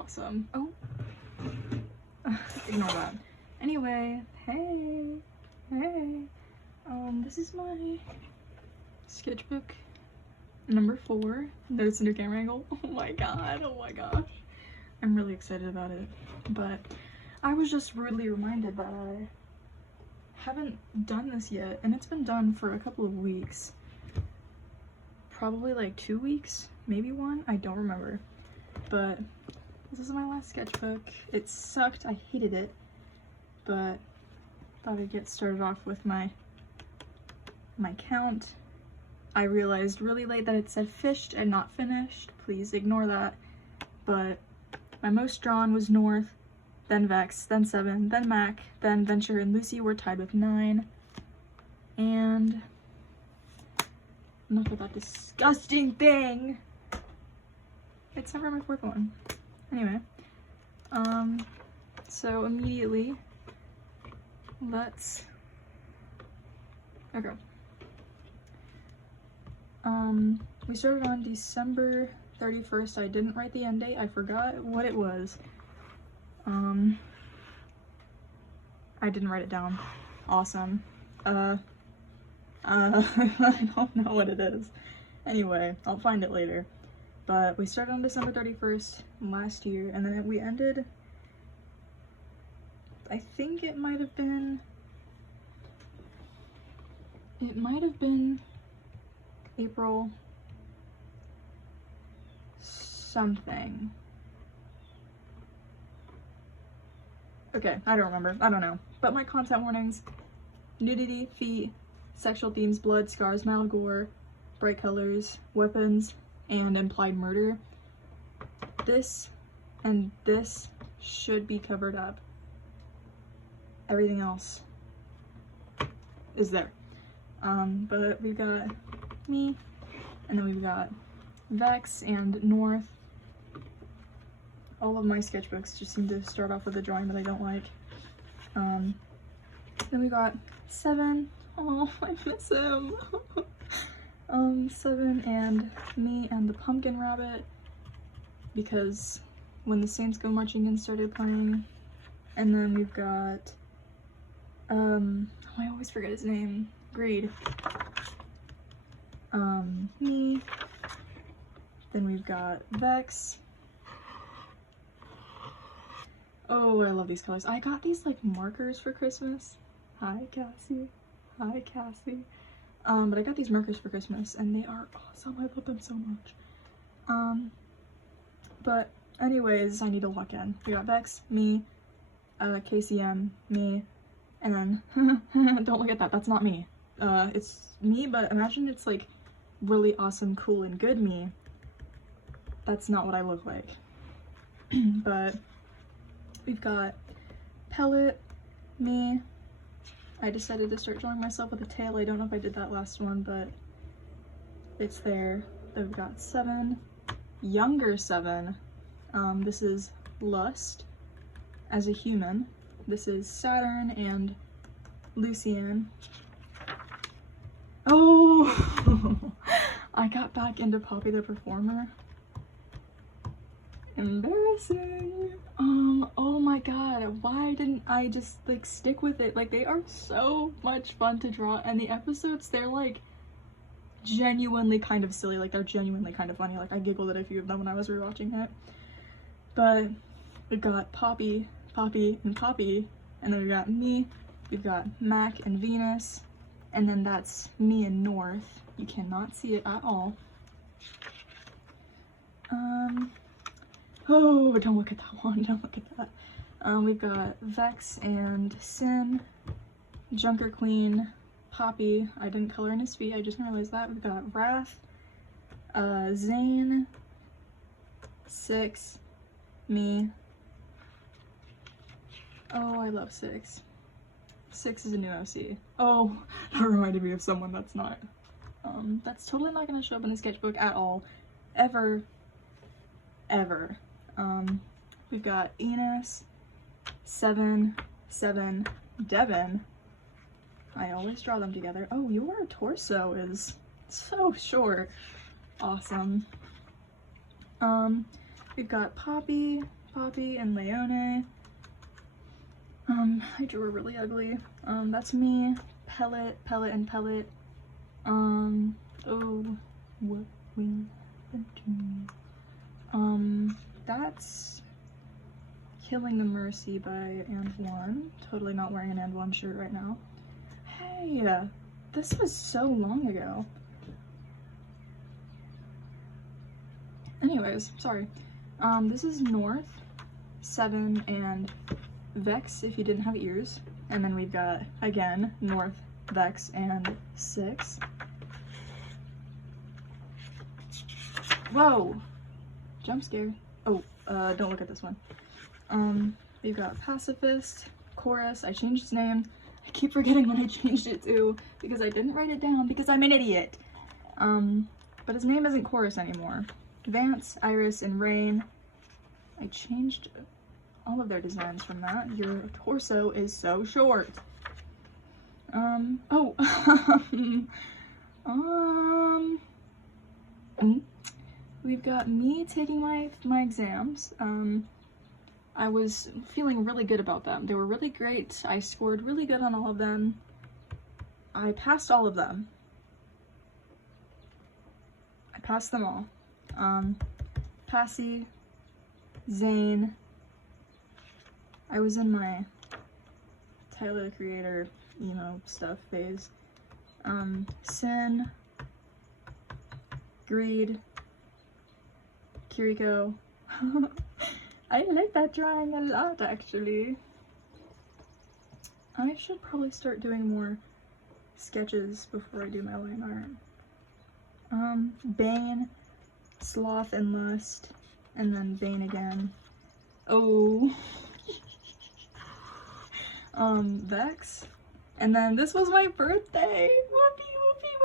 awesome. Oh, ignore that. Anyway, hey, this is my sketchbook number 4. Notice a new camera angle. Oh my god, oh my gosh. I'm really excited about it, but I was just rudely reminded that I haven't done this yet, and it's been done for a couple of weeks. Probably like 2 weeks, maybe 1, I don't remember. But this is my last sketchbook. It sucked, I hated it, but thought I'd get started off with my count. I realized really late that it said fished and not finished. Please ignore that. But my most drawn was North, then Vex, then 7, then Mac, then Venture and Lucy were tied with 9. And enough of that disgusting thing. It's never my 4th one. Anyway, so immediately, let's, okay. We started on December 31st. I didn't write the end date. I forgot what it was. I didn't write it down. Awesome. I don't know what it is. Anyway, I'll find it later. But we started on December 31st last year, and then we ended, I think it might have been April something. Okay, I don't remember. I don't know. But my content warnings: nudity, feet, sexual themes, blood, scars, mild gore, bright colors, weapons, and implied murder. This and this should be covered up. Everything else is there. But we've got me, and then we've got Vex and North. All of my sketchbooks just seem to start off with a drawing that I don't like. Then we got 7. Oh, I miss him. 7 and me and the pumpkin rabbit, because When the Saints Go Marching In started playing. And then we've got oh, I always forget his name. Greed. Me. Then we've got Vex. Oh, I love these colors. I got these like markers for Christmas. Hi, Cassie. Hi, Cassie. But I got these markers for Christmas and they are awesome. I love them so much. But anyways, I need to lock in. We got Vex, me, KCM, me, and then don't look at that. That's not me. It's me, but imagine it's like really awesome, cool, and good me. That's not what I look like. But we've got Pellet, me. I decided to start drawing myself with a tail. I don't know if I did that last one, but it's there. Then we've got 7, younger 7. This is Lust as a human. This is Saturn and Lucian. Oh, I got back into Poppy the Performer. Embarrassing. Oh my god, why didn't I just like stick with it? Like, they are so much fun to draw, and the episodes, they're like genuinely kind of silly. Like, they're genuinely kind of funny. Like, I giggled at a few of them when I was rewatching it. But we've got Poppy, and Poppy, and then we've got me, we've got Mac and Venus, and then that's me and North. You cannot see it at all. Oh, don't look at that one, don't look at that. We've got Vex and Sin, Junker Queen, Poppy. I didn't color in his feet, I just realized that. We've got Wrath, Zane, 6, me. Oh, I love 6. 6 is a new OC. Oh, that reminded me of someone that's not. That's totally not gonna show up in the sketchbook at all. Ever. We've got Enos, 7, Devin. I always draw them together. Oh, your torso is so short. Awesome. We've got Poppy, Poppy and Leone. I drew her really ugly. That's me, Pellet, and Pellet. Oh, what will happen to me? That's Killing the Mercy by And One. Totally not wearing an And One shirt right now. Hey, this was so long ago. Anyways, sorry. This is North, 7, and Vex if you didn't have ears. And then we've got, again, North, Vex, and 6. Whoa! Jump scare. Oh, don't look at this one. We've got Pacifist, Chorus. I changed his name. I keep forgetting what I changed it to because I didn't write it down because I'm an idiot. But his name isn't Chorus anymore. Vance, Iris, and Rain. I changed all of their designs from that. Your torso is so short. We've got me taking my exams. I was feeling really good about them. They were really great. I scored really good on all of them. I passed all of them. I passed them all. Passy, Zane. I was in my Tyler the Creator emo stuff phase. Sin, Greed, Kiriko. I like that drawing a lot, actually. I should probably start doing more sketches before I do my line art. Bane, Sloth and Lust, and then Bane again. Oh. Vex. And then this was my birthday! Whoopee, whoopee,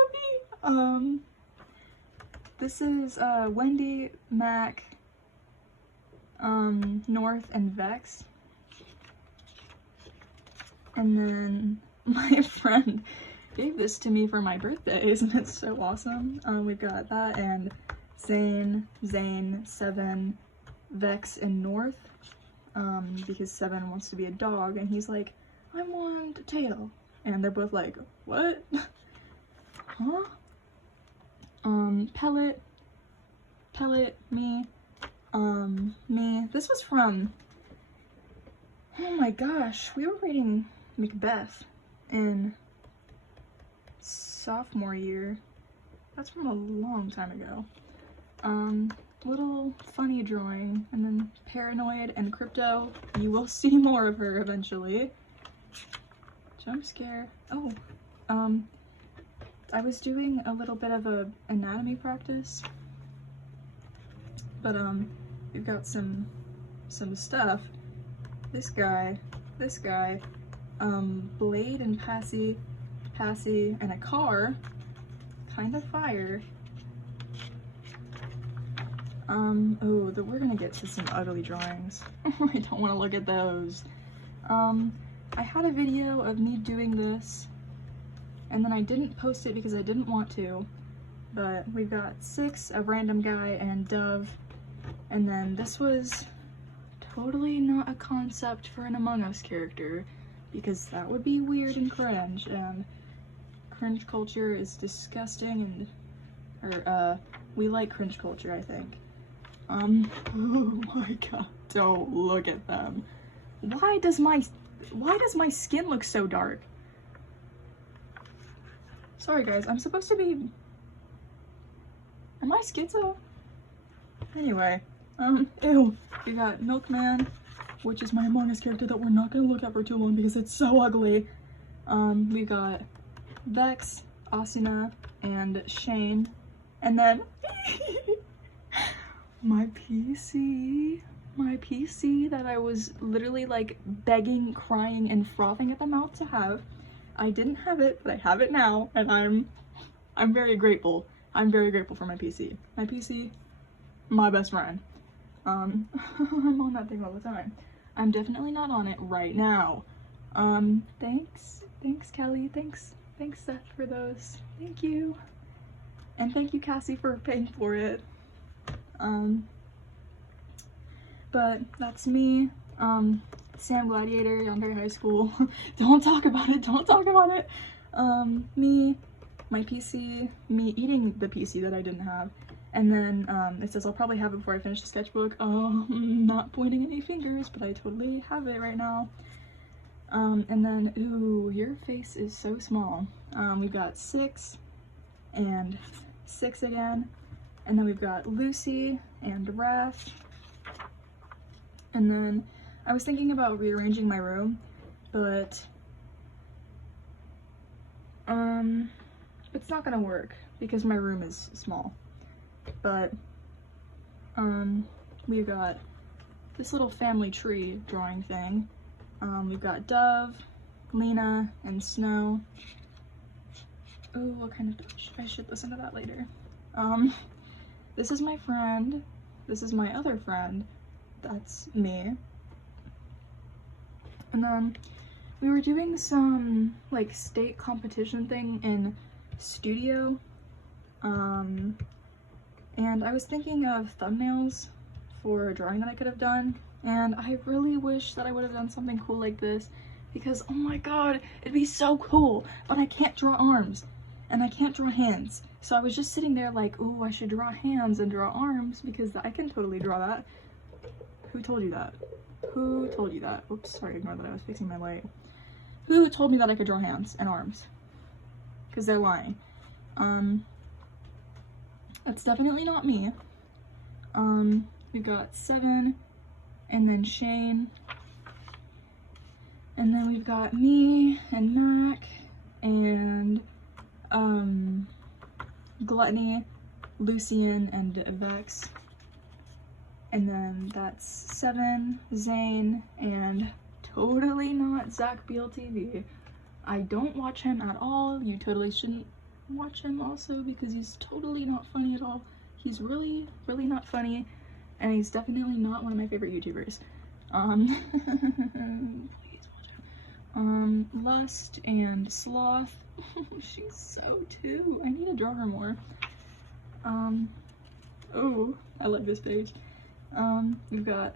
whoopee! This is, Wendy, Mac, North, and Vex. And then my friend gave this to me for my birthday. Isn't it so awesome? We've got that and Zane, 7, Vex, and North. Because 7 wants to be a dog, and he's like, I want a tail. And they're both like, what? Huh? Pellet, me, me. This was from, oh my gosh, we were reading Macbeth in sophomore year. That's from a long time ago. Little funny drawing, and then Paranoid and Crypto. You will see more of her eventually. Jump scare. Oh, I was doing a little bit of a anatomy practice, but we've got some stuff. This guy, Blade and Passy, and a car, kind of fire. We're gonna get to some ugly drawings. I don't want to look at those. I had a video of me doing this, and then I didn't post it because I didn't want to, but we've got 6, a random guy, and Dove, and then this was totally not a concept for an Among Us character, because that would be weird and cringe culture is disgusting, and, we like cringe culture, I think. Oh my god, don't look at them. Why does my skin look so dark? Sorry guys, I'm supposed to be... Am I schizo? Anyway, ew. We got Milkman, which is my Among Us character that we're not gonna look at for too long because it's so ugly. We got Vex, Asuna, and Shane, and then my PC that I was literally like begging, crying, and frothing at the mouth to have. I didn't have it, but I have it now, and I'm very grateful. I'm very grateful for my PC. My PC, my best friend. I'm on that thing all the time. I'm definitely not on it right now. Thanks Kelly, thanks Seth for those. Thank you. And thank you Cassie for paying for it. but that's me. Sam Gladiator, Yandere High School. Don't talk about it, don't talk about it. Me, my PC, me eating the PC that I didn't have. And then it says I'll probably have it before I finish the sketchbook. Oh, I'm not pointing any fingers, but I totally have it right now. And then, ooh, your face is so small. We've got 6 and 6 again. And then we've got Lucy and Raph. And then I was thinking about rearranging my room, but it's not gonna work because my room is small. But we've got this little family tree drawing thing. We've got Dove, Lena, and Snow. Oh, what kind of Dutch? I should listen to that later. This is my friend. This is my other friend. That's me. And then we were doing some like state competition thing in studio. And I was thinking of thumbnails for a drawing that I could have done. And I really wish that I would have done something cool like this because, oh my god, it'd be so cool. But I can't draw arms and I can't draw hands. So I was just sitting there like, ooh, I should draw hands and draw arms because I can totally draw that. Who told you that? Who told you that? Oops, sorry, ignore that, I was fixing my light. Who told me that I could draw hands and arms? Because they're lying. That's definitely not me. We've got 7, and then Shane. And then we've got me, and Mac, and, Gluttony, Lucian, and Vex. And then that's 7, Zane, and totally not Zach BLTV. I don't watch him at all. You totally shouldn't watch him also because he's totally not funny at all. He's really, really not funny, and he's definitely not one of my favorite YouTubers. Please watch out. Lust and Sloth. She's so too. I need to draw her more. Oh, I love this page. We've got,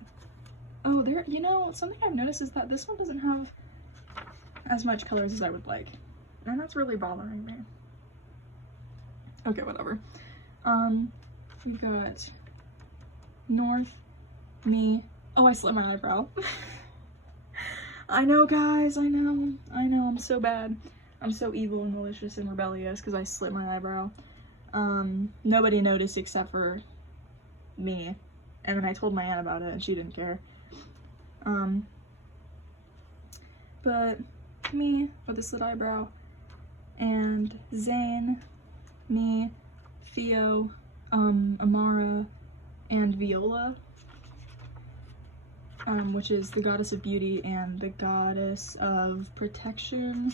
oh, there, you know, something I've noticed is that this one doesn't have as much colors as I would like, and that's really bothering me. Okay, whatever. We've got North, me. Oh, I slit my eyebrow. I know, guys, I know, I'm so bad. I'm so evil and malicious and rebellious because I slit my eyebrow. Nobody noticed except for me. And then I told my aunt about it and she didn't care. But me with a slit eyebrow, and Zane, me, Theo, Amara, and Viola, which is the goddess of beauty and the goddess of protection.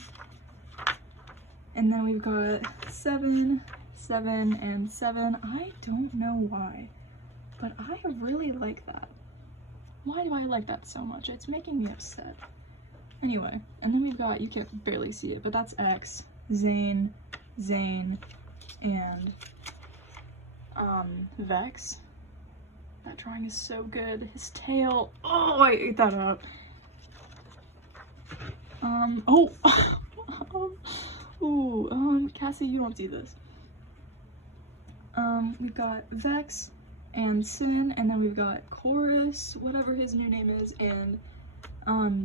And then we've got 7, 7, and 7. I don't know why, but I really like that. Why do I like that so much? It's making me upset. Anyway, and then we've got, you can't barely see it, but that's X, Zane, Zane, and Vex. That drawing is so good. His tail, oh, I ate that up. Oh, ooh, Cassie, you don't see this. We've got Vex and Sin, and then we've got Chorus, whatever his new name is, and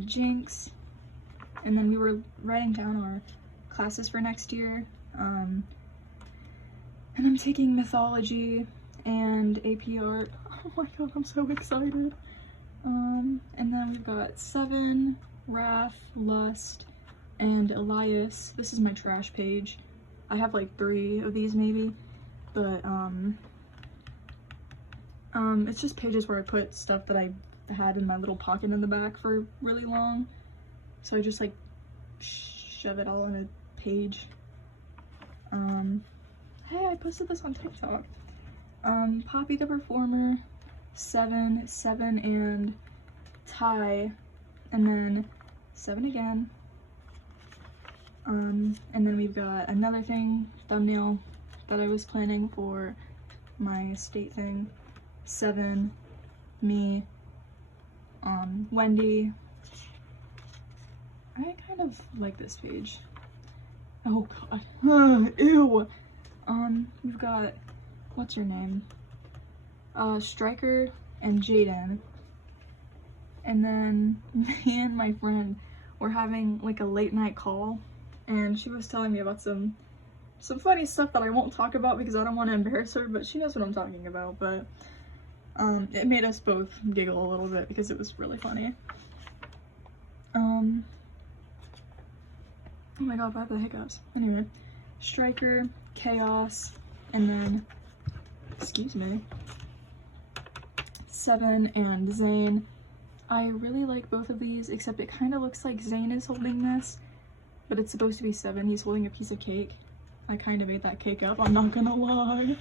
Jinx. And then we were writing down our classes for next year. And I'm taking mythology and AP art. Oh my god, I'm so excited. And then we've got 7, Raph, Lust, and Elias. This is my trash page. I have like 3 of these maybe, but it's just pages where I put stuff that I had in my little pocket in the back for really long. So I just like shove it all in a page. Hey, I posted this on TikTok. Poppy the Performer, 7, 7, and Ty, and then 7 again. And then we've got another thing, thumbnail, that I was planning for my state thing. 7, me, Wendy. I kind of like this page. Oh god. Ew. We've got, what's her name? Striker and Jaden. And then me and my friend were having like a late night call, and she was telling me about some funny stuff that I won't talk about because I don't want to embarrass her, but she knows what I'm talking about. But it made us both giggle a little bit because it was really funny. Oh my god, I have the hiccups. Anyway, Striker, Chaos, and then, excuse me, Seven and Zane. I really like both of these, except it kind of looks like Zane is holding this, but it's supposed to be Seven. He's holding a piece of cake. I kind of ate that cake up, I'm not gonna lie.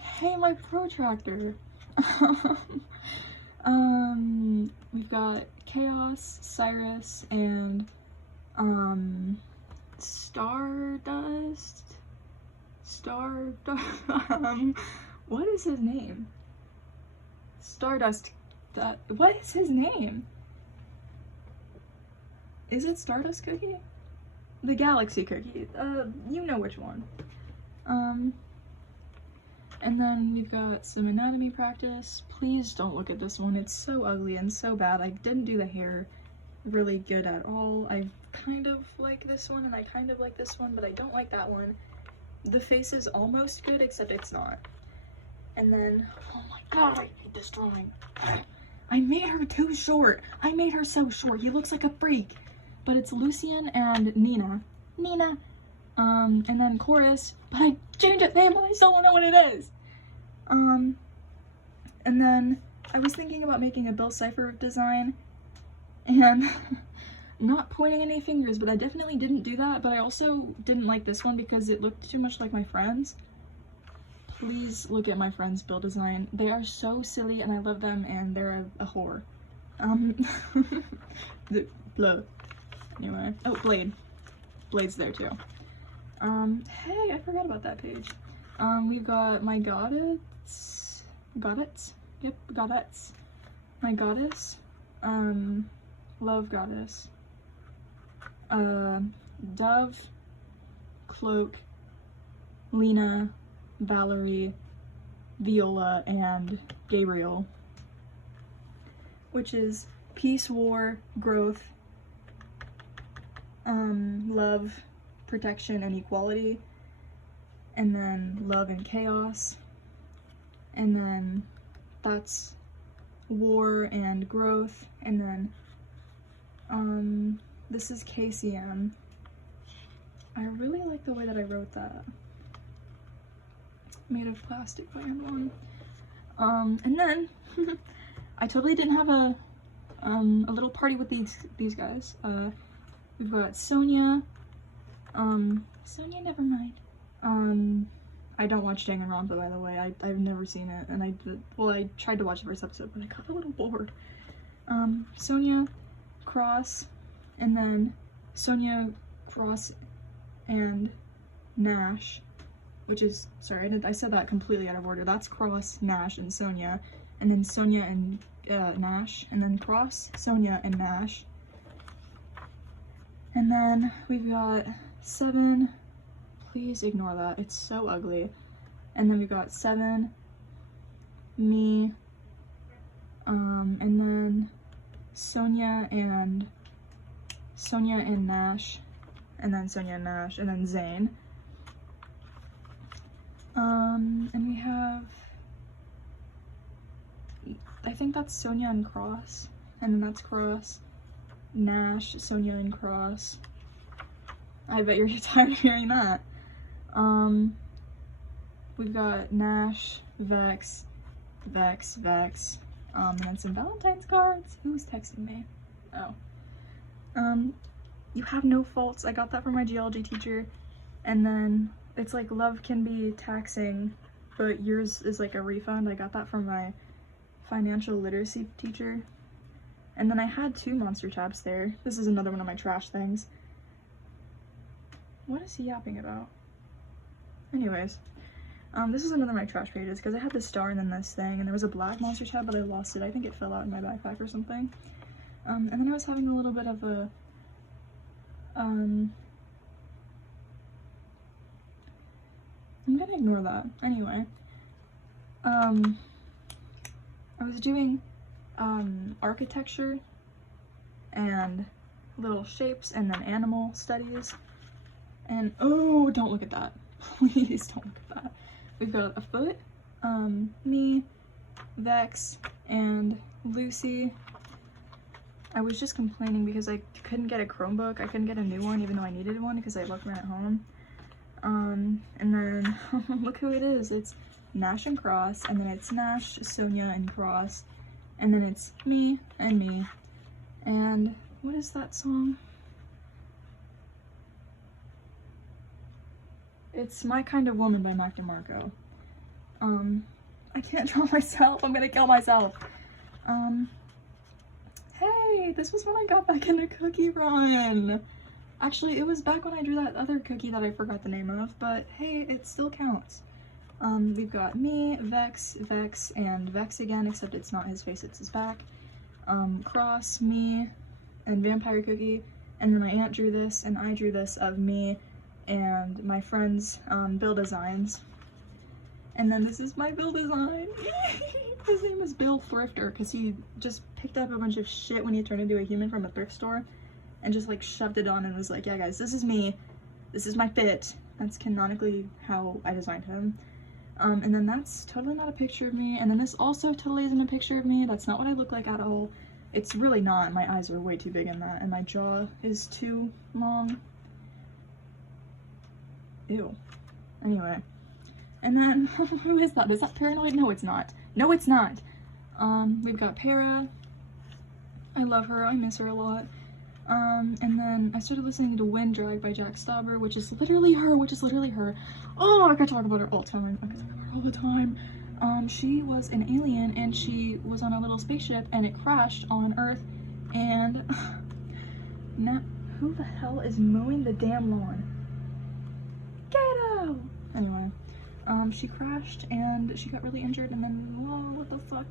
Hey, my protractor. We've got Chaos, Cyrus, and, Stardust? What is his name? Stardust. What is his name? Is it Stardust Cookie? The Galaxy Cookie. You know which one. And then we've got some anatomy practice. Please don't look at this one. It's so ugly and so bad. I didn't do the hair really good at all. I kind of like this one and I kind of like this one, but I don't like that one. The face is almost good, except it's not. And then, oh my god, I hate this drawing. I made her too short. I made her so short. He looks like a freak. But it's Lucian and Nina. And then Chorus, but I changed its name, but I still don't know what it is. And then I was thinking about making a Bill Cipher design and not pointing any fingers, but I definitely didn't do that. But I also didn't like this one because it looked too much like my friends. Please look at my friend's Bill design. They are so silly and I love them, and they're a whore. Blah. Anyway, oh, Blade. Blade's there too. Hey, I forgot about that page. We've got my goddess. Yep, goddess. My goddess. Love goddess. Dove, Cloak, Lena, Valerie, Viola, and Gabriel. Which is peace, war, growth, love, protection, and equality, and then love and chaos, and then that's war and growth, and then this is KCM. I really like the way that I wrote that. Made of plastic by Amazon. And then I totally didn't have a little party with these guys. We've got Sonia. Sonia, never mind. I don't watch Danganronpa, by the way. I've never seen it, and I tried to watch the first episode, but I got a little bored. Sonia, Cross, and then Sonia, Cross, and Nash, which is, sorry, I said that completely out of order. That's Cross, Nash, and Sonia, and then Sonia and Nash, and then Cross, Sonia, and Nash. And then we've got Seven. Please ignore that. It's so ugly. And then we've got Seven, me, and then Sonia and Nash, and then Sonia and Nash, and then Zane. And we have, I think that's Sonia and Cross, and then that's Cross, Nash, Sonia, and Cross. I bet you're tired of hearing that. We've got Nash, Vex, and then some Valentine's cards. Who's texting me? Oh. You have no faults. I got that from my geology teacher. And then it's like, love can be taxing, but yours is like a refund. I got that from my financial literacy teacher. And then I had 2 monster tabs there. This is another one of my trash things. What is he yapping about? Anyways, This is another of my trash pages because I had this star and then this thing, and there was a black monster tab, but I lost it. I think it fell out in my backpack or something. And then I was having a little bit of a, I'm gonna ignore that. Anyway, I was doing, architecture and little shapes and then animal studies. And, oh, don't look at that. Please don't look at that. We've got a foot, me, Vex, and Lucy. I was just complaining because I couldn't get a Chromebook. I couldn't get a new one even though I needed one because I left one at home. And then look who it is. It's Nash and Cross, and then it's Nash, Sonia, and Cross, and then it's me and me. And what is that song? It's My Kind of Woman by Mac DeMarco. I can't draw myself. I'm gonna kill myself. Hey, this was when I got back into Cookie Run. Actually, it was back when I drew that other cookie that I forgot the name of, but hey, it still counts. We've got me, Vex, Vex, and Vex again, except it's not his face, it's his back. Cross, me, and Vampire Cookie, and then my aunt drew this, and I drew this of me and my friend's Bill designs. And then this is my Bill design. His name is Bill Thrifter because he just picked up a bunch of shit when he turned into a human from a thrift store and just like shoved it on and was like, yeah guys, this is me, this is my fit. That's canonically how I designed him. And then that's totally not a picture of me, and then this also totally isn't a picture of me. That's not what I look like at all. It's really not. My eyes are way too big in that, and my jaw is too long. Ew. Anyway. And then, who is that? Is that Paranoid? No, it's not. No, it's not. We've got Para. I love her. I miss her a lot. And then I started listening to Wind Drag by Jack Stauber, which is literally her, Oh, I could talk about her all the time. I could talk about her all the time. She was an alien, and she was on a little spaceship, and it crashed on Earth, and now, who the hell is mowing the damn lawn? Gato! Anyway, she crashed, and she got really injured, and then, whoa, what the fuck?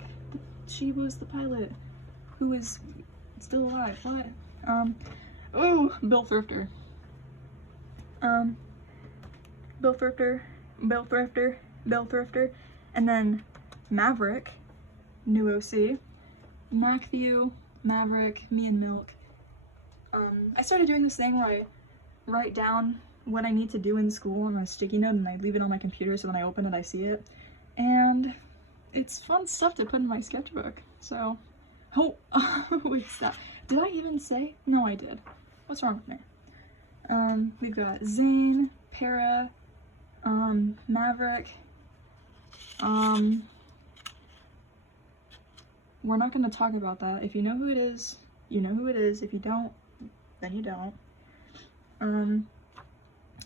She was the pilot, who is still alive. What? Oh, Bill Thrifter. Bill Thrifter, Bill Thrifter, Bill Thrifter, and then Maverick, new OC, Matthew, Maverick, me and Milk. I started doing this thing where I write down what I need to do in school on a sticky note and I leave it on my computer so when I open it I see it. And it's fun stuff to put in my sketchbook, so. Oh, wait, stop. Did I even say? No, I did. What's wrong with me? We've got Zane, Para, Maverick, we're not gonna talk about that. If you know who it is, you know who it is. If you don't, then you don't.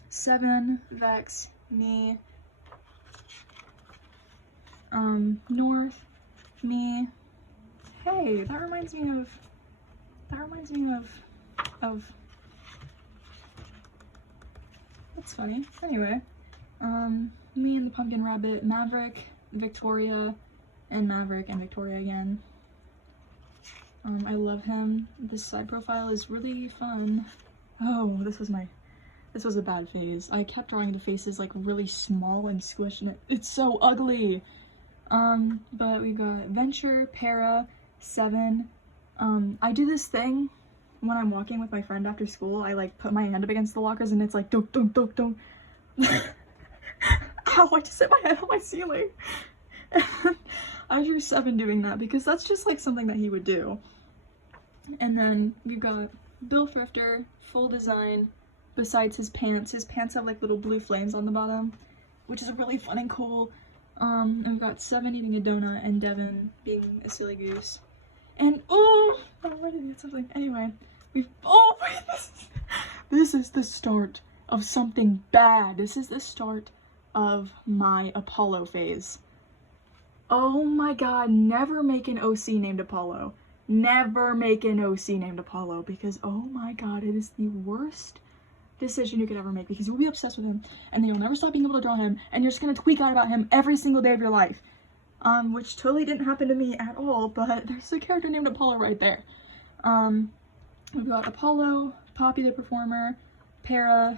7, Vex, me, North, me. Hey, that reminds me of, that's funny. Anyway, me and the Pumpkin Rabbit, Maverick, Victoria, and Maverick and Victoria again. I love him. This side profile is really fun. Oh, this was a bad phase. I kept drawing the faces like really small and squished, and it's so ugly. But we got Venture, Para, 7. I do this thing when I'm walking with my friend after school. I like put my hand up against the lockers and it's like don't. Ow, I just hit my head on my ceiling. I drew 7 doing that because that's just like something that he would do. And then we've got Bill Thrifter, full design, besides his pants. His pants have like little blue flames on the bottom, which is really fun and cool. And we've got 7 eating a donut and Devin being a silly goose. And oh, I'm ready to get something. Anyway, oh wait, this is the start of something bad. This is the start of my Apollo phase. Oh my god, never make an OC named Apollo. Never make an OC named Apollo because oh my god, it is the worst decision you could ever make, because you'll be obsessed with him, and then you'll never stop being able to draw him, and you're just gonna tweak out about him every single day of your life. Which totally didn't happen to me at all, but there's a character named Apollo right there. We've got Apollo, Poppy the Performer, Para,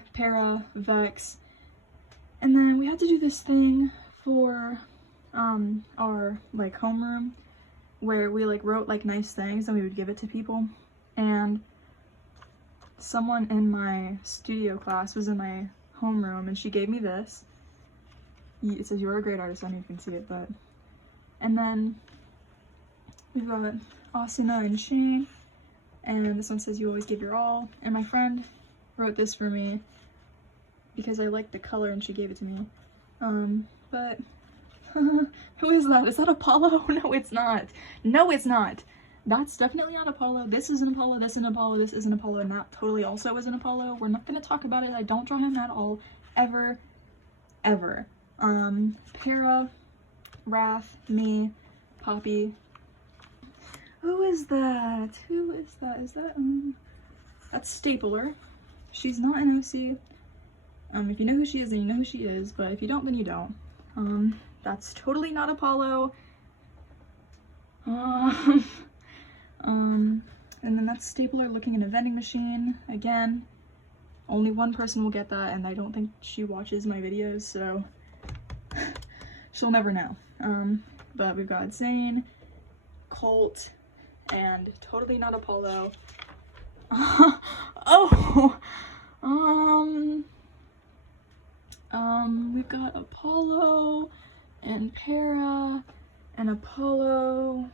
Vex, and then we had to do this thing for, our, like, homeroom, where we, like, wrote, like, nice things and we would give it to people, and someone in my studio class was in my homeroom, and she gave me this. It says, "You're a great artist." I don't know if you can see it, but... And then we've got Asuna and Shane, and this one says, "You always give your all." And my friend wrote this for me because I liked the color and she gave it to me. But who is that? Is that Apollo? No, it's not. No, it's not. That's definitely not Apollo. This isn't Apollo, this isn't Apollo, this isn't Apollo, and that totally also isn't Apollo. We're not gonna talk about it. I don't draw him at all. Ever. Ever. Para, Wrath, me, Poppy. Who is that? Who is that? Is that, that's Stapler. She's not an OC. If you know who she is, then you know who she is, but if you don't, then you don't. That's totally not Apollo. And then that's Stapler looking in a vending machine. Again, only one person will get that, and I don't think she watches my videos, so she'll never know. But we've got Zane, Colt, and totally not Apollo. We've got Apollo, and Para, and Apollo,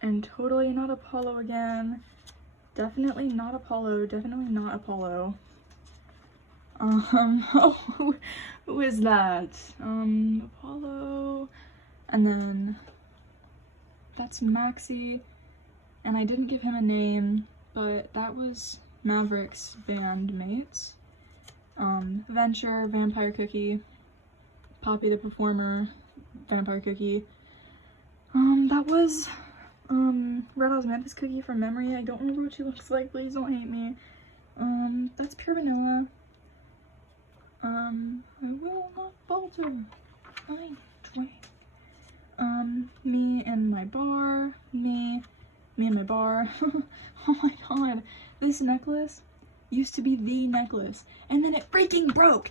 and totally not Apollo again. Definitely not Apollo, definitely not Apollo. Oh, who is that? Apollo, and then that's Maxie, and I didn't give him a name, but that was Maverick's bandmates. Venture, Vampire Cookie, Poppy the Performer, Vampire Cookie. That was, Red Osmanthus Cookie from memory. I don't remember what she looks like, please don't hate me. That's Pure Vanilla. I will not falter. I try. Me and my bar. Me and my bar. Oh my god, this necklace used to be the necklace, and then it freaking broke,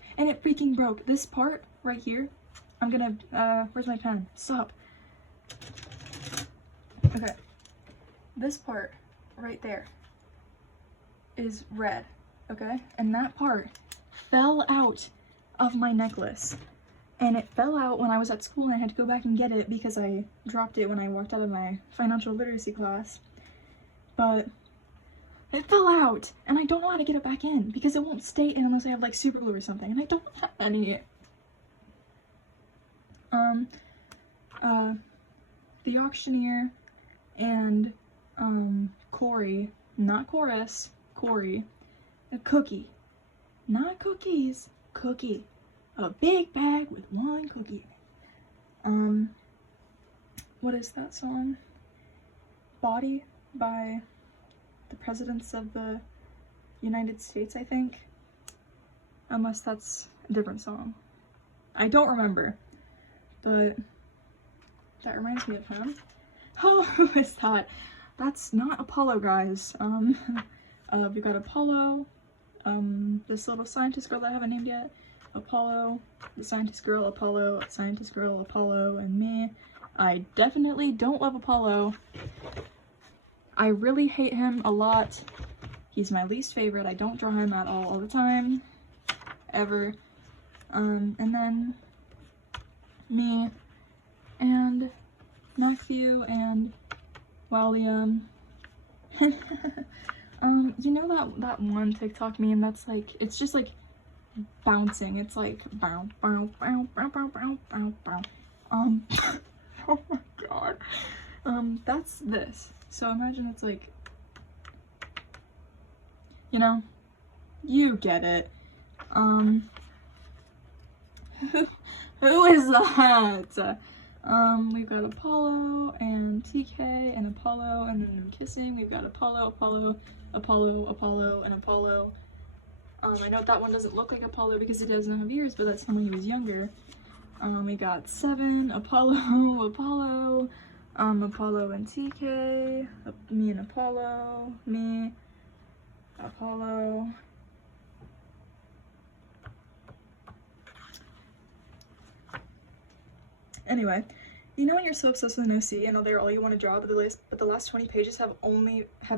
This part right here, I'm gonna, where's my pen? Stop. Okay, this part right there is red, okay? And that part fell out of my necklace, and it fell out when I was at school and I had to go back and get it because I dropped it when I walked out of my financial literacy class. But it fell out, and I don't know how to get it back in because it won't stay in unless I have like super glue or something, and I don't have any. The Auctioneer and Corey, not Chorus, Corey, a cookie, not cookies, cookie, a big bag with one cookie. What is that song? Body by the Presidents of the United States, I think. Unless that's a different song. I don't remember. But that reminds me of him. Oh, who is that? That's not Apollo, guys. We've got Apollo, this little scientist girl that I haven't named yet, Apollo, the scientist girl, Apollo, and me. I definitely don't love Apollo. I really hate him a lot. He's my least favorite. I don't draw him at all the time. Ever. And then me and Matthew and William. You know that one TikTok meme that's like, it's just like bouncing. It's like bow bow bow bow bow bow bow bow. Oh my god. That's this. So imagine it's like, you know, you get it. Who is that? We've got Apollo and TK and Apollo, and then them kissing. We've got Apollo, Apollo, Apollo, Apollo, and Apollo. I know that one doesn't look like Apollo because he doesn't have ears, but that's from when he was younger. We got 7, Apollo, Apollo, Apollo and TK, me and Apollo, me, Apollo. Anyway, you know when you're so obsessed with an OC and they're all you want to draw, but the last 20 pages have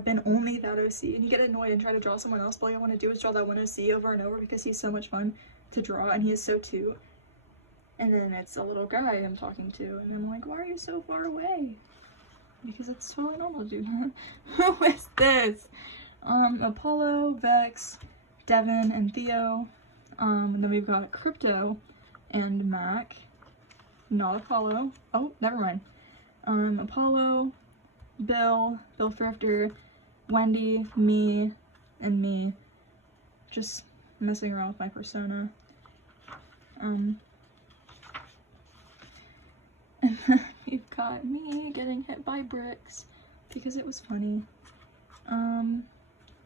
been only that OC, and you get annoyed and try to draw someone else, but all you want to do is draw that one OC over and over because he's so much fun to draw and he is so cute. And then it's a little guy I'm talking to, and I'm like, why are you so far away? Because it's totally normal to do that. Who is this? Apollo, Vex, Devin, and Theo. And then we've got Crypto and Mac. Not Apollo. Oh, never mind. Apollo, Bill Thrifter, Wendy, me, and me. Just messing around with my persona. And then we've got me getting hit by bricks because it was funny.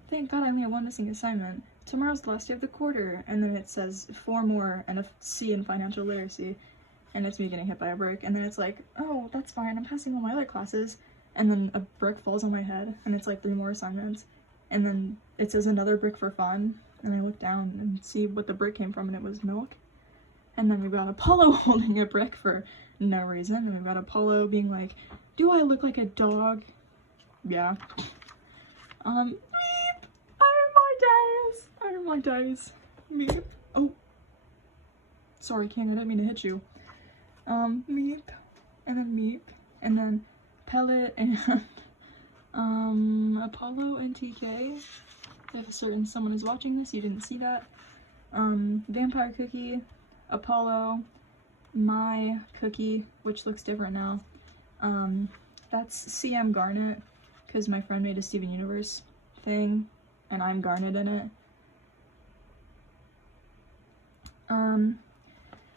Thank God I only have one missing assignment. Tomorrow's the last day of the quarter, and then it says 4 more and a C in financial literacy. And it's me getting hit by a brick, and then it's like, oh, that's fine, I'm passing all my other classes, and then a brick falls on my head, and it's like 3 more assignments, and then it says another brick for fun, and I look down and see what the brick came from, and it was milk. And then we've got Apollo holding a brick for no reason, and we've got Apollo being like, do I look like a dog? Yeah. Meep! I don't my days. Meep. Oh. Sorry, King, I didn't mean to hit you. Meep, and then Meep, and then Pellet, and, Apollo and TK. If a certain someone is watching this, you didn't see that. Vampire Cookie, Apollo, my Cookie, which looks different now. That's CM Garnet, because my friend made a Steven Universe thing, and I'm Garnet in it.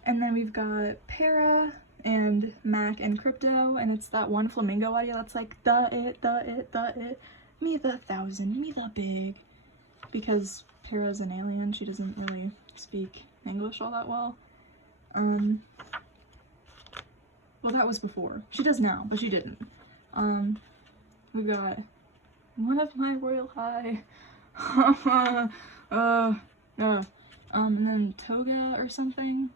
And then we've got Para and Mac and Crypto, and it's that one flamingo audio that's like, the it, me the 1,000, me the big. Because Para's an alien, she doesn't really speak English all that well. Well, that was before. She does now, but she didn't. We've got one of my royal high. And then Toga or something.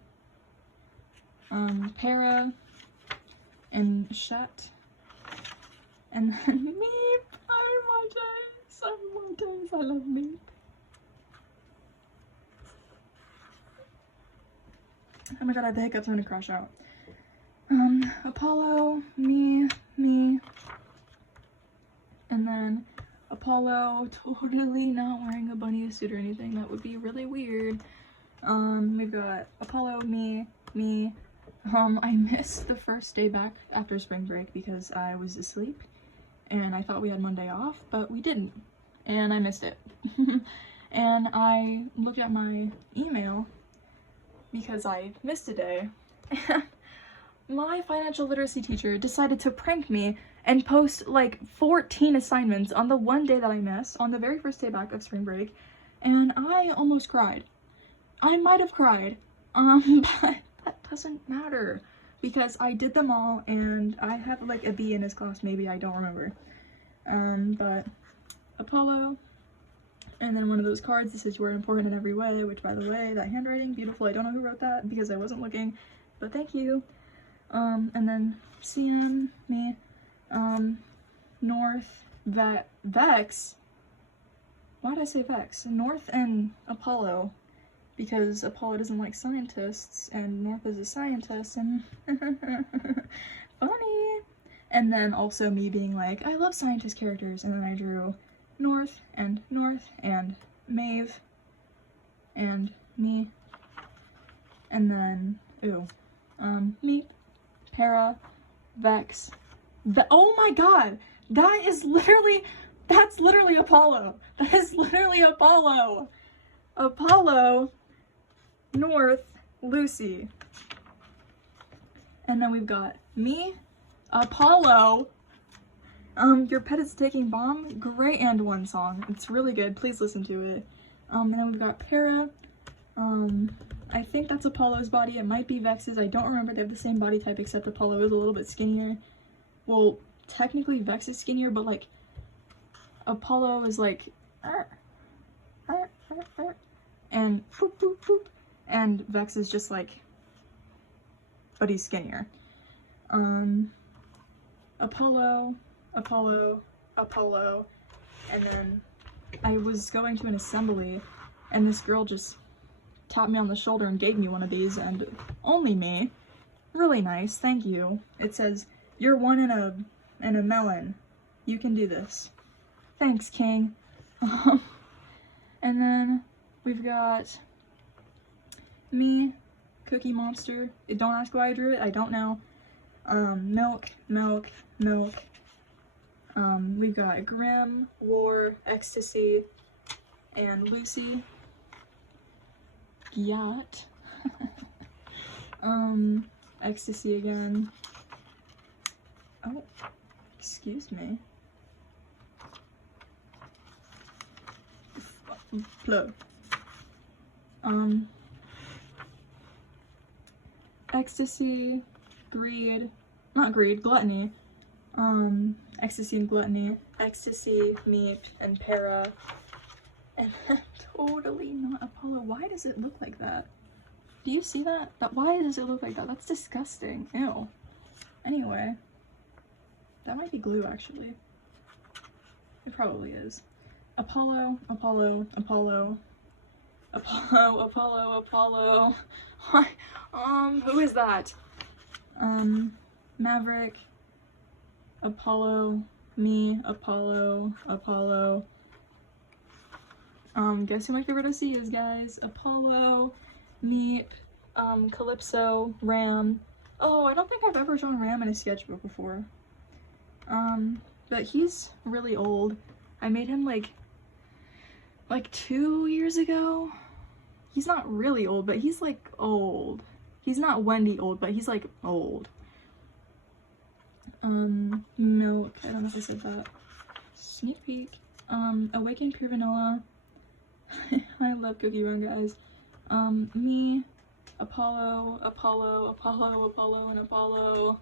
Para and Shet. And then Meep. Oh my days, I love Meep. Oh my god, I have the hiccups, I'm gonna crash out. Apollo, me, and then Apollo totally not wearing a bunny suit or anything. That would be really weird. We've got Apollo, me. I missed the first day back after spring break because I was asleep and I thought we had Monday off, but we didn't, and I missed it. And I looked at my email because I missed a day, and my financial literacy teacher decided to prank me and post like 14 assignments on the one day that I missed, on the very first day back of spring break, and I almost cried. I might have cried, but that doesn't matter because I did them all, and I have like a B in his class, maybe, I don't remember. But Apollo, and then one of those cards that says you are important in every way, which, by the way, that handwriting, beautiful. I don't know who wrote that because I wasn't looking, but thank you. And then CM, me, North, Vex. Why did I say Vex? North and Apollo, because Apollo doesn't like scientists, and North is a scientist, and funny. And then also me being like, I love scientist characters, and then I drew North, and Maeve, and me, and then, me, Para, Vex, oh my god, that's literally Apollo. That is literally Apollo. Apollo, North, Lucy. And then we've got Me, Apollo. Your Pet is Taking Bomb, great and one song. It's really good. Please listen to it. And then we've got Para. I think that's Apollo's body. It might be Vex's. I don't remember. They have the same body type except Apollo is a little bit skinnier. Well, technically Vex is skinnier, but like Apollo is like and boop, boop, boop. And Vex is just like, but he's skinnier. Apollo, and then I was going to an assembly and this girl just tapped me on the shoulder and gave me one of these, and only me. Really nice, thank you. It says, "You're one in a melon. You can do this." Thanks, King. And then we've got me, Cookie Monster. Don't ask why I drew it, I don't know. Milk. We've got Grim, War, Ecstasy, and Lucy. Yacht. Ecstasy again. Oh, excuse me. Plug. Ecstasy, Greed, not Greed, Gluttony. Ecstasy and Gluttony. Ecstasy, Meat, and Para. And totally not Apollo. Why does it look like that? Do you see that? Why does it look like that? That's disgusting. Ew. Anyway. That might be glue, actually. It probably is. Apollo. Who is that? Maverick. Apollo. Me. Apollo. Guess who my favorite OC is, guys? Apollo, Meep, Calypso, Ram. Oh, I don't think I've ever drawn Ram in a sketchbook before. But he's really old. I made him like 2 years ago. He's not really old, but he's like old. He's not Wendy old, but he's like old. Milk. I don't know if I said that. Sneak peek. Awaken Pure Vanilla. I love Cookie Run, guys. Me, Apollo, and Apollo.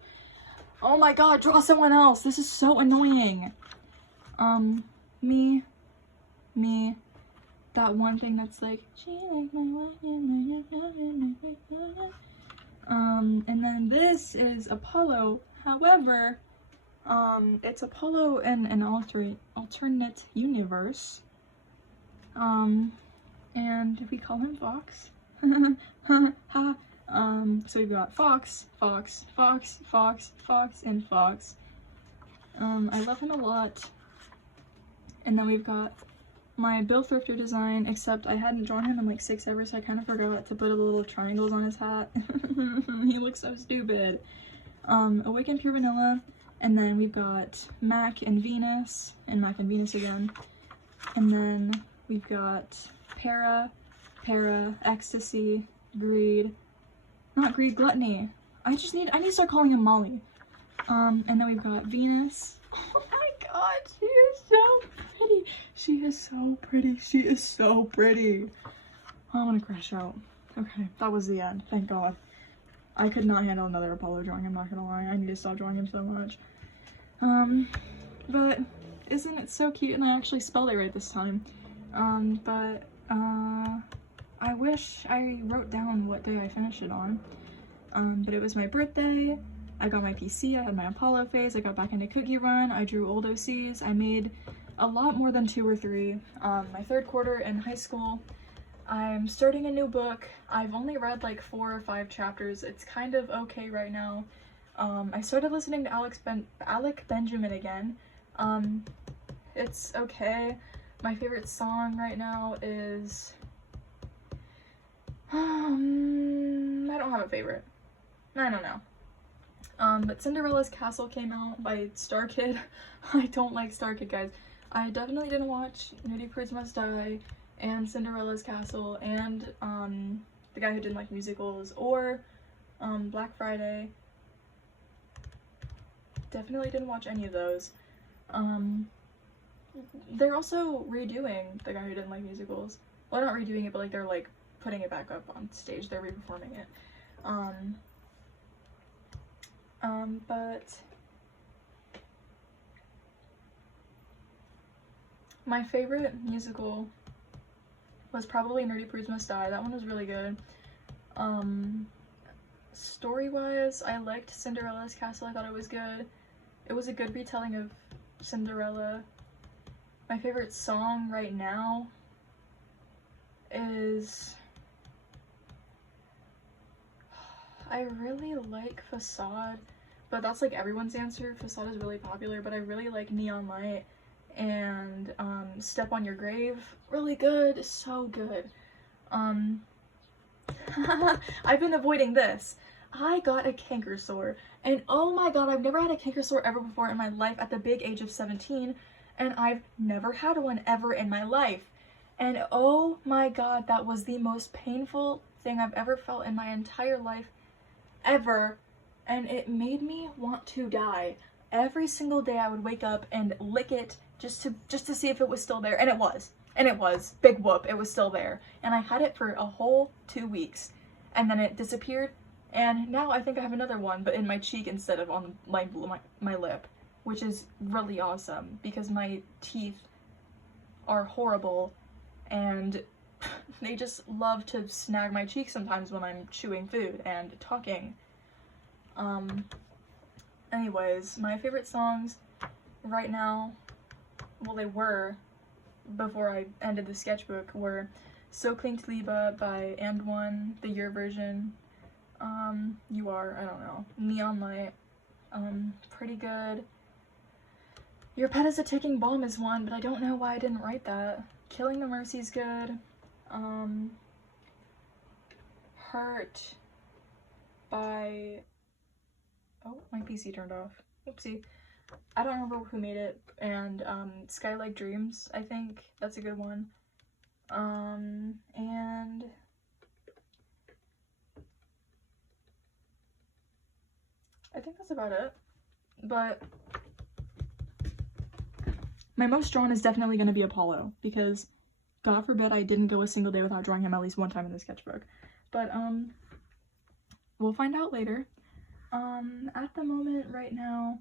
Oh my god, draw someone else! This is so annoying! Me, that one thing that's like, and then this is Apollo, however, it's Apollo in an alternate universe. And we call him Fox. So we've got Fox, and Fox. I love him a lot. And then we've got my Bill Thrifter design, except I hadn't drawn him in like 6 ever, so I kind of forgot to put the little triangles on his hat. He looks so stupid. Awaken Pure Vanilla, and then we've got Mac and Venus, and Mac and Venus again. And then we've got Para, Ecstasy, Greed. Not Greed, Gluttony. I need to start calling him Molly. And then we've got Venus. Oh my god, she is so pretty. She is so pretty. I'm gonna crash out. Okay, that was the end. Thank god. I could not handle another Apollo drawing, I'm not gonna lie. I need to stop drawing him so much. But isn't it so cute? And I actually spelled it right this time. I wish I wrote down what day I finished it on. But it was my birthday, I got my PC, I had my Apollo phase, I got back into Cookie Run, I drew old OCs, I made a lot more than 2 or 3. My 3rd quarter in high school, I'm starting a new book. I've only read like 4 or 5 chapters, it's kind of okay right now. I started listening to Alec Benjamin again. It's okay. My favorite song right now is... I don't have a favorite. I don't know. But Cinderella's Castle came out by Star Kid. I don't like Star Kid, guys. I definitely didn't watch Nudie Prudes Must Die and Cinderella's Castle and the guy who didn't like musicals or Black Friday. definitely didn't watch any of those. They're also redoing The Guy Who Didn't Like Musicals. Well, not redoing it, but like they're like putting it back up on stage. They're re-performing it. But my favorite musical was probably Nerdy Prudes Must Die. That one was really good. Story-wise, I liked Cinderella's Castle. I thought it was good. It was a good retelling of Cinderella. My favorite song right now is... I really like Facade, but that's like everyone's answer. Facade is really popular, but I really like Neon Light and Step on Your Grave. Really good, so good. I've been avoiding this. I got a canker sore, and oh my god, I've never had a canker sore ever before in my life at the big age of 17, and I've never had one ever in my life. And oh my god, that was the most painful thing I've ever felt in my entire life, ever, and it made me want to die. Every single day I would wake up and lick it just to see if it was still there, and it was. And it was. Big whoop, it was still there. And I had it for a whole 2 weeks, and then it disappeared, and now I think I have another one, but in my cheek instead of on my lip, which is really awesome, because my teeth are horrible, and they just love to snag my cheek sometimes when I'm chewing food and talking. Anyways, my favorite songs right now, well, they were before I ended the sketchbook, were So Klingt Liebe by And One, the Year version, You Are, I don't know, Neon Light, pretty good. Your Pet is a Ticking Bomb is one, but I don't know why I didn't write that. Killing the Mercy's good. Hurt by... Oh, my PC turned off. Oopsie. I don't remember who made it. And Skylight Dreams, I think. That's a good one. And... I think that's about it. But... my most drawn is definitely going to be Apollo, because God forbid I didn't go a single day without drawing him at least one time in the sketchbook. But, we'll find out later. At the moment, right now,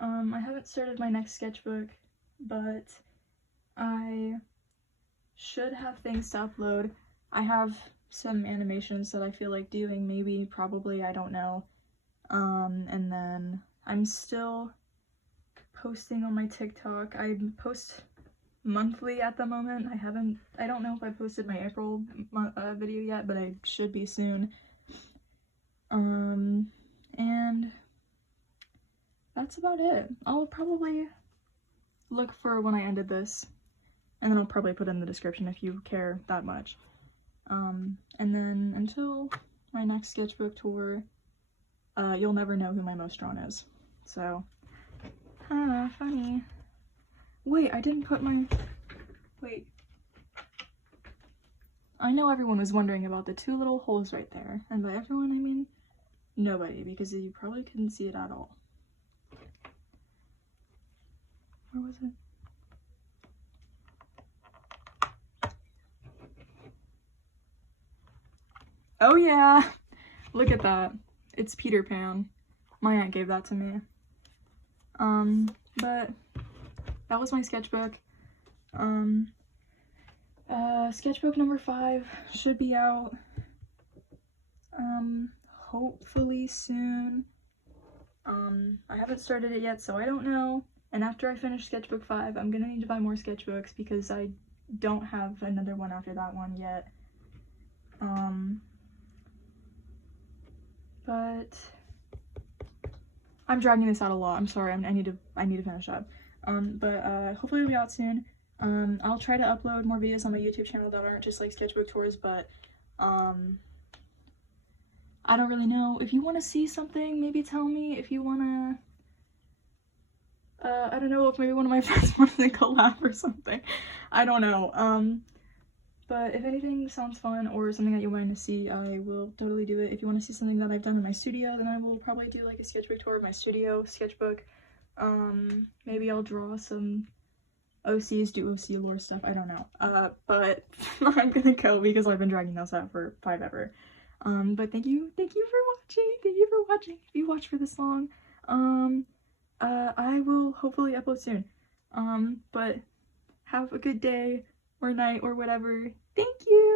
I haven't started my next sketchbook, but I should have things to upload. I have some animations that I feel like doing, maybe, probably, I don't know. And then I'm still posting on my TikTok. I post monthly at the moment. I don't know if I posted my April video yet, but I should be soon. And that's about it. I'll probably look for when I ended this, and then I'll probably put in the description if you care that much. And then until my next sketchbook tour, you'll never know who my most drawn is. So, funny. Wait, I didn't put my... Wait. I know everyone was wondering about the two little holes right there. And by everyone, I mean nobody, because you probably couldn't see it at all. Where was it? Oh yeah! Look at that. It's Peter Pan. My aunt gave that to me. But that was my sketchbook. Sketchbook number 5 should be out, hopefully soon. I haven't started it yet, so I don't know. And after I finish sketchbook 5, I'm gonna need to buy more sketchbooks because I don't have another one after that one yet. But I'm dragging this out a lot. I'm sorry. I need to finish up. But hopefully it'll be out soon. I'll try to upload more videos on my YouTube channel that aren't just like sketchbook tours, but I don't really know. If you want to see something, maybe tell me. If you want to, I don't know, if maybe one of my friends wants to collab or something. I don't know. But if anything sounds fun or something that you want to see, I will totally do it. If you want to see something that I've done in my studio, then I will probably do like a sketchbook tour of my studio sketchbook. Maybe I'll draw some OCs, do OC lore stuff, I don't know. But I'm gonna go because I've been dragging this out for forever. But thank you for watching, if you watched for this long. I will hopefully upload soon. But have a good day or night or whatever. Thank you!